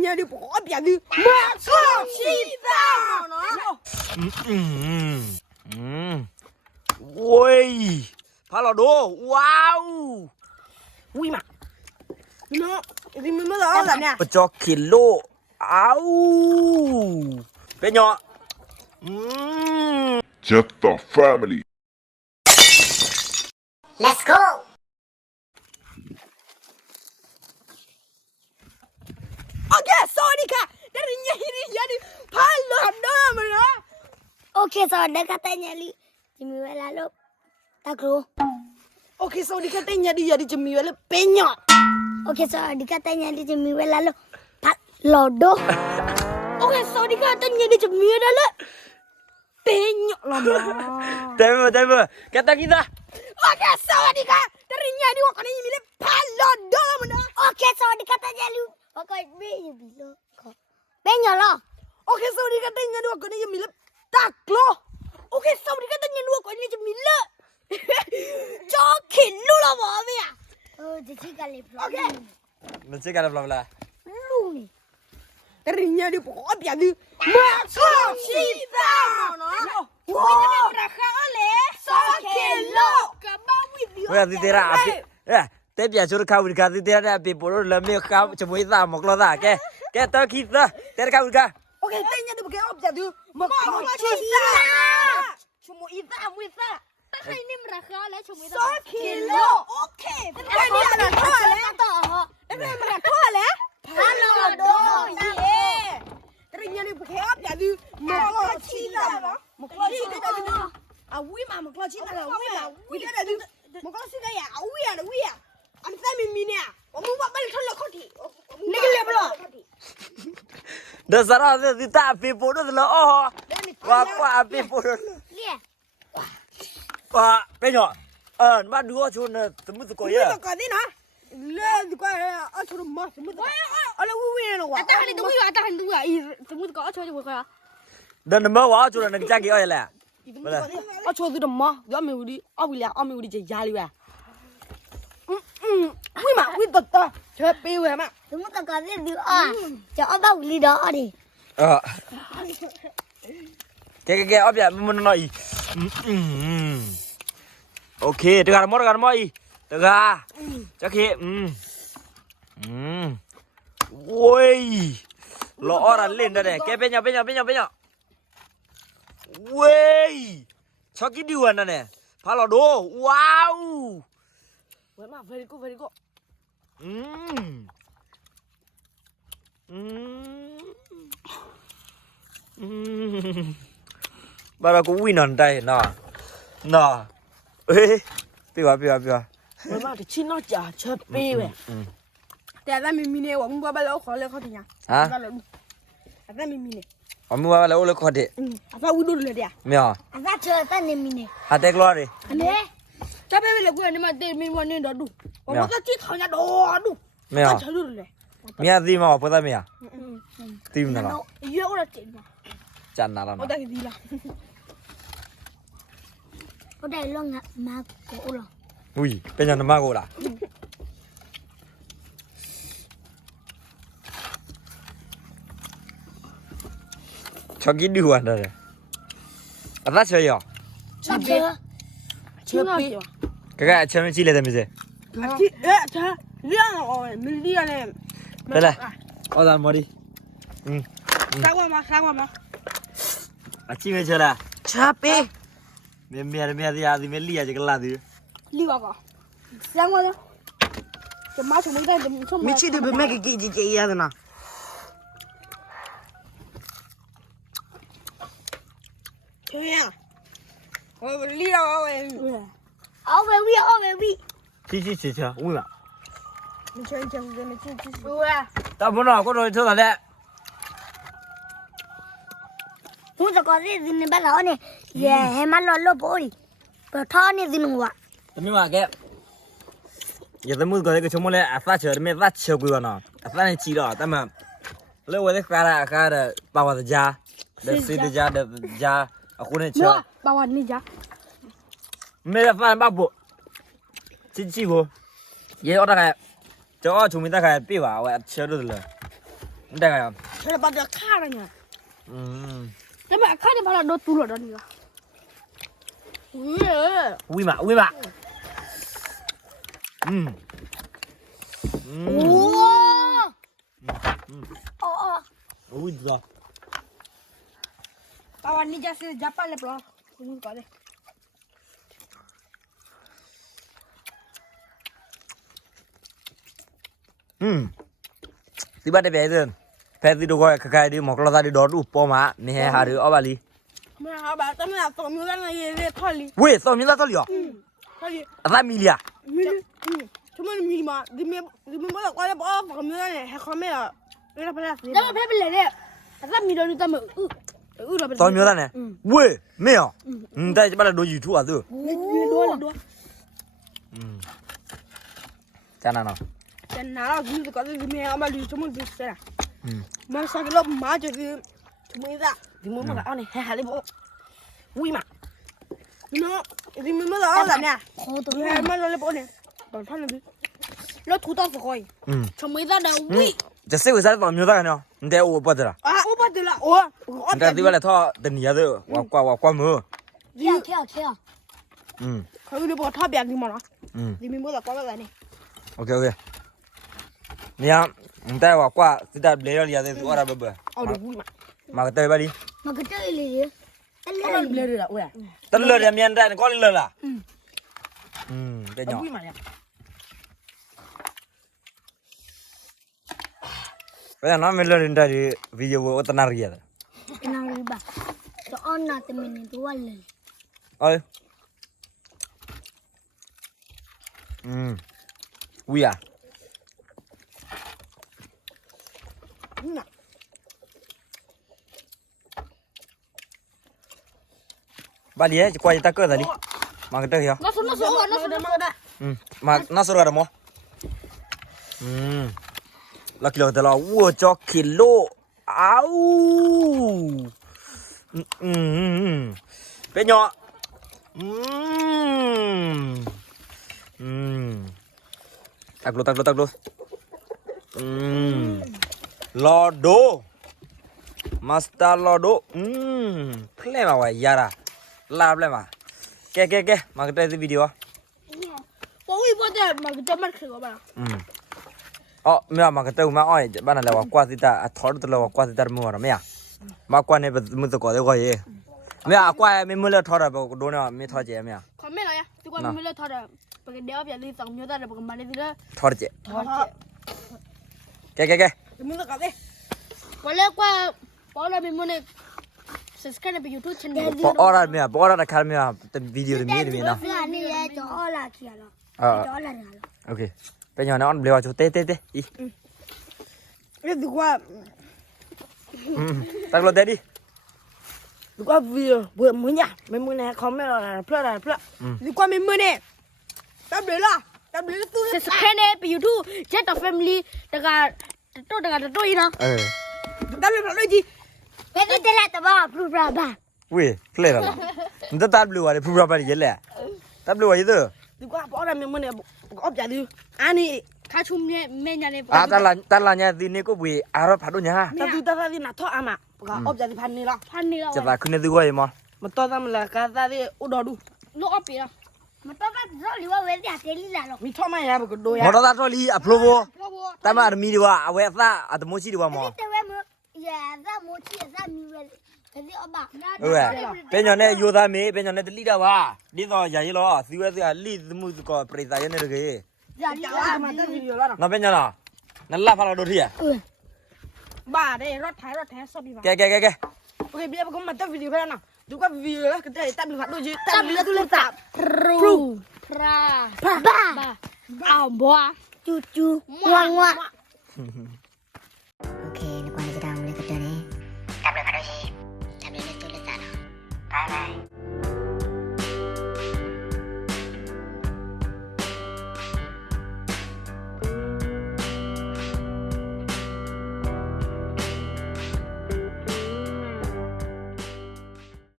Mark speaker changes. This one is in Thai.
Speaker 1: 家的不好别的，马上起早呢。
Speaker 2: 喂，爬老多，哇哦！
Speaker 1: 喂嘛，你们老啥呢？
Speaker 2: 不叫 kilo，啊呜，别鸟，
Speaker 3: Just the family.
Speaker 4: Let's go.
Speaker 1: OK，扫你看，这是你爬老多么了？
Speaker 4: Okay, so ada katanya li. Jemiwa lalu takru.
Speaker 1: OK，扫你看，等下你jemi wala penyok。
Speaker 4: Okay, so ada katanya li jemiwa lalu pat lodo.
Speaker 1: OK，扫你看，等下你jemi wala penyok lah mah。
Speaker 2: 对不，kata kita。
Speaker 1: OK，扫你看，这是你我可能你爬老多么了？
Speaker 4: Okay, so ada katanya li. Okay, be bilo. Benyo lo.
Speaker 1: OK，扫你看，等下我可能jemi wala taklo。OK，扫你看，等下我可能jemi wala。叫 kilo 了毛病啊。
Speaker 4: Oh, jadi kali.
Speaker 1: OK。
Speaker 2: 你这个来不来？
Speaker 4: Lu ni.
Speaker 1: 这人家的不好别的，马上起早呢。哇！
Speaker 2: 我要你这啦，哎，这边就是看我看你这啦，别不如人没有看，就没啥木了啥，给到起子，这看我看。
Speaker 1: OK，等下你不给我别的，马上起早。什么意思啊？没意思。
Speaker 4: Tak ini mereka lah cuma itu.
Speaker 1: 10 kilo。OK。这你们错了。这你们错了。Hello， 耶。这人家的不给我别的，马上起早了。马上起早了。啊，喂嘛，马上起早了，喂嘛，喂这的，马上起早呀，喂呀。俺在明明呢，我们把你成了考题，那个来不了。
Speaker 2: Dah sarah dia tak api bodoh lah oh. Wah api bodoh.
Speaker 4: Lihat.
Speaker 2: Wah, penyok. Mak dua cuna temu tu kau ya.
Speaker 1: Temu tu kau ni na. Le tu kau asal mas temu tu. Alah wewe na wa.
Speaker 4: Tahan tunggu ya. Tunggu kau acuh aja kau.
Speaker 2: Dan nama wah cuna nak cakap oh lah.
Speaker 1: Acuh tu dah dia ambil udi jadi wa. Wewe mak, wewe tak. Cepat wewe mak.
Speaker 4: Tunggu tak kau dia ah. Jangan bawa lidah ni.
Speaker 2: Kek apa ya menonoi. Okay, dengar mau i. Dengar. Cakap. Woi. Lo orang lain dah deh. Kek penyok. Woi. Cakap di mana deh? Palo do. Wow.
Speaker 1: Wewe mak, very good.
Speaker 2: Bara aku win on day na. Piwa.
Speaker 1: Wewe mak, cik nak jah cepat wewe. Tiada mimi ni, 我们爸爸老好了好听呀。
Speaker 2: 啊？
Speaker 1: ada mimi ni.
Speaker 2: 我们娃娃来我来考的。
Speaker 1: apa udah le dia.
Speaker 2: 没有。
Speaker 4: Agak cerita ni mini.
Speaker 2: Ada keluar deh.
Speaker 4: Ni.
Speaker 1: Tapi bila gue ni mah dia mimi ni dah du. 我们这地方家多du.
Speaker 2: 没有。
Speaker 1: 吃了嘞。
Speaker 2: Mia di mau apa tak Mia? Tim na lo.
Speaker 1: Iya orang cek.
Speaker 2: Jangan nala
Speaker 1: Oh
Speaker 2: na.
Speaker 1: dah gila.
Speaker 4: Udah lo nggak mak lo.
Speaker 2: Ui, penyan nama aku lah. Cakap di luar dah. Apa saya?
Speaker 1: Cepat.
Speaker 2: Kakak cakap cile dah mesti.
Speaker 1: Cah. Liang oh, liang ni.
Speaker 2: Belah. Oh dah mari.
Speaker 1: Sawa mah.
Speaker 2: Aci macam lah.
Speaker 1: Capek.
Speaker 2: Biar dia adi meli aja kelas tu.
Speaker 1: Liwa kau. Sawa dah. Cuma cuma dah cuma. Mici dia bermain gigi iya tu na. Cuma. Oh liang oh.
Speaker 4: Awe.
Speaker 2: Cici, ui lah.
Speaker 1: 你全讲的你去。
Speaker 2: Tak pernah aku dah coba deh.
Speaker 4: Tunggu tak kau dia ni bala ni. Ya, hemat lo bori. Pertama ni dinungwa.
Speaker 2: Tapi mak ke. Ya temu kau ke cuma le apa cer, me apa cer gua na. Apa ni cira, tapi le wala kara bawa saja. Dari sini saja, aku ni cer.
Speaker 1: Bawa ni jah.
Speaker 2: Me apa babu. Cici gua. Ye orang kayak. Cuma tak kayak piwa, awak cer dulu. ได้ไงอ่ะ
Speaker 1: ฉันจะไปจะฆ่าอะไรเนี่ย
Speaker 4: แล้วแบบข้าจะพาเราโดนตูหลดนี่ก็
Speaker 2: วิ่งมา
Speaker 4: โอ้
Speaker 2: วิ่งต่อ
Speaker 1: ตอนนี้จะซื้อจับไปเลยปลอคุณก่อนเลย
Speaker 2: สิบ้าได้ไปเดินแพทย์ดูก็ใครดีหมอกเราตาดีดอดูปอมาไม่ให้หาหรือเอาบาลี
Speaker 1: ไม่เอาแบบแต่ไม่เอาตัวมือกันเลยเลยทอดเลย
Speaker 2: เว้ยสองมีตาตัวเหลียว
Speaker 1: ทอดเลย
Speaker 2: อะไรมีเลีย
Speaker 1: มีชั่วโมงมีมาดิเมไม่ต้องว่าจะบอกฝั่งมือกันเนี่ยให้เขาไม่เอาไม่ต้องพลาด
Speaker 4: แล้วมันเป็นเลยเนี่ยถ้ามีโดนตามมือเราเป็น
Speaker 2: สองมีตาเนี่ยเว้ยไม่เอาได้จะมาดูยูทูบอ่ะดู
Speaker 1: ด้วย
Speaker 2: จานาเนาะ
Speaker 1: แต่หนาเราดูแต่ก็ดิเมเอามาดูชั่วโมงดิเสร็จมันสักรอบมาจะดิชั่วโมงละดิเมมาเอาเนี่ยให้หาเลยบอกวิ่งมาเนาะดิเมมาเอาแบบเนี่ย
Speaker 4: โคตร
Speaker 1: ให้มาเลยบอกเนี่ยตอนท่านเลยแล้วถูต้องสกอยชั่วโมงละเดาวิ่ง
Speaker 2: จะเสียวิสัยสองมีตาเนาะเดี๋ยวโอ้ปะเถอะ
Speaker 1: อ่ะโอ้ปะเดี๋ยวละโอ้
Speaker 2: แต่ที่ว่าเลยท่อเดินหนีอ่ะดูว่ากว่ามือ
Speaker 4: เที่ยว
Speaker 1: เขาดูบอกท่าแบบนี้มาเนาะดิเมมาก็แบบนี้
Speaker 2: โอเคเนี่ยแต่ว่ากว่าสิตาเบลล์เลียได้ตัวอะไรเบื่อ
Speaker 1: เอาดูวิ่งมา
Speaker 2: มาเตยบาลี
Speaker 4: มันก็เจอเลย
Speaker 1: เอาเบลเลยละโอ้ย
Speaker 2: ตลอดเมียนได้ก็เลยล่ะเป็นหยอก
Speaker 1: วิ่งมาเนี่ย
Speaker 2: เป็นน้องไม่เลยได้วิดีโออุตนารีอ่ะ
Speaker 4: นารีบ้าจะอ่อนน่าจะมีตัวเลย
Speaker 2: เอ้ยวิอ่ะ
Speaker 1: น่ะ
Speaker 2: บาลีจะกว่าจะตะเกิดอะไรมาเตยเหรอ
Speaker 1: น่าสนน่าได้
Speaker 2: มาน่าสนอะไรมั้งลักกิโลแต่ละวัวจอกกิโลอ้าวเป็นหยอกตักลูลอโดมาสตาร์ลอโดเพลย์มาไว้ยาระลาเพลย์มาแกมาเตยวิดีโอ
Speaker 1: โอ้ยพอจะมาจะมาคือว่า
Speaker 2: อ๋อไม่เอามากระเตอมาอ้อยบ้านนั่นแหละว่ากว่าสิตาทอดตัวว่ากว่าสิตามือไม่อะมากกว่าเนี่ยมือตะกอดเดี๋ยวก็ยี่ไม่อะกว่าไม่มือเลือดทอดอะบอกโดนเนี่ยไม่ทอดเจ๊ไม่อะ
Speaker 1: คอมไม่เลยอ่ะทุกคนไม่เลิกทอดอ่ะปกติเดี๋ยวอย่าลืม2 นิ้วได้ปกติมาเลยทีละ
Speaker 2: ทอดเจ๊
Speaker 1: ทอด
Speaker 2: แก
Speaker 1: มึงตะกับดิ
Speaker 4: วันแรกว่าพอเราเป็นมันเนี่ย subscribe ไป YouTube channel
Speaker 2: พอออร์ไม่อะพอออร์คาร์ไม่อะแต่วิดีโอมีนะ
Speaker 4: นี่แหละจะอ่อนละเขียนละจะอ่อนละเนี่ย
Speaker 2: โอเคเป็นยังไงออนเบลว่าจุเตอี
Speaker 1: เรียกดูว่า
Speaker 2: ตักรถเด็ดดิ
Speaker 1: ดูว่าวิวเบื่อมึงเนี่ยไม่มึงเนี่ยคอมไม่อะไรเพื่อดูว่าไม่มึงเนี่ยตับเลยล่ะตับเลยตู้
Speaker 4: subscribe ไป YouTube Jet of Family แต่ก็ตัวอีเนาะ
Speaker 1: ตับเลยพอเลยจี
Speaker 4: เป็นแต่ละแต่ว่าพรูปราบ้า
Speaker 2: เว้ยเพลย์ละมันจะตัดเบลว่าเลยพูดแบบนี้เยอะแหละตัดเบลว่าเยอะ
Speaker 1: ดูว่าพอเราไม่มึงเนี่ยอบจ่ายดูอันนี้
Speaker 4: ข้าชุ่มเนี่ยแม่ยันเนี่ย
Speaker 2: ตาลาเนี่ยทีนี้ก็วีอารมณ์พัดด้วยฮะ
Speaker 1: ตัดที่หน้าท่ออามาอบจ่ายพันนี่ละ
Speaker 4: พันนี่เรา
Speaker 2: จะตาขึ้นในตัวยังมั้ง
Speaker 1: มันต่อทำอะไรกันตาที่อุดรดู
Speaker 4: ลูกอปีละมันต้องการรอหรือว่าเวทีเทลีละหรอก
Speaker 1: มีท่อไม่แล้วก็ดู
Speaker 2: ม
Speaker 1: ยา
Speaker 2: อเตอร์ทอลีอัพโหลดแต่มามีดีว่าเอาไว้ซะอัตโมชิดีว่ามั้ง
Speaker 4: แต่เวมืออย่าซาโมชิอย่าซามีเวแต่ที่อบะ
Speaker 2: เออเป็นยังไงยูทามีเป็นยังไงตลีดาวะดีต่อใหญ่ล้อสิวะสิลีดมุสก็ปริศนาเนี่ยเลย
Speaker 4: อย่า
Speaker 1: อย่าว่ามันจะวิดีโอแล้ว
Speaker 2: น่าเป็นยังไงนั่นล่ะพาเราดูที่อ่ะ
Speaker 1: บ้าได้รถแท้สอบดีป่ะ
Speaker 2: แก
Speaker 1: โอเคเบี้ยก็มันจะวิดีโอแล้วนะดูก็วิดีโอแล้วก็ได้ตัดดูผัดดูจีตัดดูแล้วดูเลยตัด
Speaker 4: พรูพราบ้าอ้าวบัวจูงัวโอเคนึกว่าจะทำอะไรกันตัวนี้ทำเลยค่ะดูสิทำเลยตัวเลยจ้ะบาย